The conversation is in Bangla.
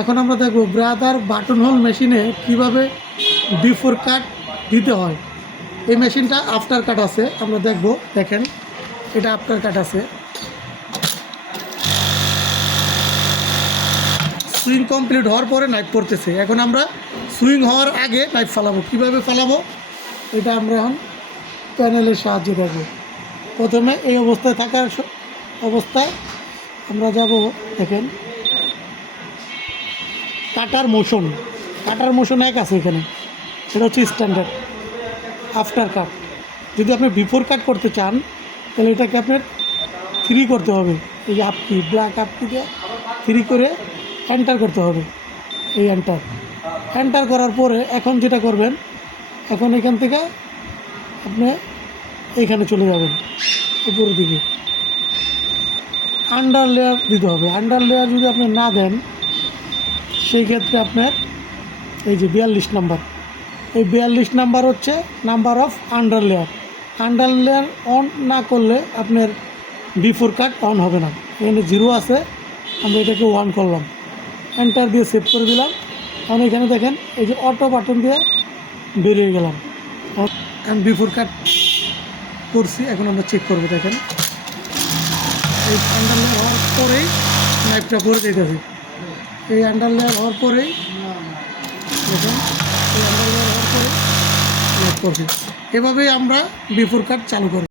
এখন আমরা দেখব ব্রাদার বাটন হোল মেশিনে কীভাবে বিফোর কাট দিতে হয়। এই মেশিনটা আফটার কাট আছে, আমরা দেখব, দেখেন, এটা আফটার কাট আছে। সুইং কমপ্লিট হওয়ার পরে নাইফ পড়তেছে। এখন আমরা সুইং হওয়ার আগে নাইফ ফালাবো। কীভাবে ফালাবো? এটা আমরা এখন প্যানেলের সাহায্যে দেখব প্রথমে এই অবস্থায় থাকার অবস্থায় আমরা যাব, দেখেন। কাটার মোশন। কাটার মোশন এক আছে এখানে। সেটা হচ্ছে স্ট্যান্ডার্ড আফটার কাট যদি আপনি বিফোর কাট করতে চান, তাহলে এটাকে আপনার থ্রি করতে হবে। এই আপকি ব্ল্যাক আপকিকে থ্রি করে এন্টার করতে হবে। এই এন্টার এন্টার করার পরে এখন যেটা করবেন, এখন এখান থেকে আপনি এইখানে চলে যাবেন, উপরের দিকে। আন্ডার লেয়ার দিতে হবে। আন্ডার লেয়ার যদি আপনি না দেন সেই ক্ষেত্রে আপনার এই যে বিয়াল্লিশ নাম্বার। এই বিয়াল্লিশ নাম্বার হচ্ছে number of under layer under layer on না করলে আপনার বিফোর কাট অন হবে না। এখানে জিরো আছে, আমরা এটাকে ওয়ান করলাম। এন্টার দিয়ে সেভ করে দিলাম। এখন এখানে দেখেন, এই যে অটো বাটন দিয়ে বেরিয়ে গেলাম। এখন বিফোর কাট করছি, এখন আমরা চেক করব, দেখেন। এই আন্ডার লেয়ার হওয়ার পরেই নাইফটা পরে যেতেছে এই আন্ডার লেয়ার হওয়ার পরে দেখুন, এই আন্ডার লেয়ার হওয়ার পরে এভাবেই আমরা বিফোর কাট চালু করব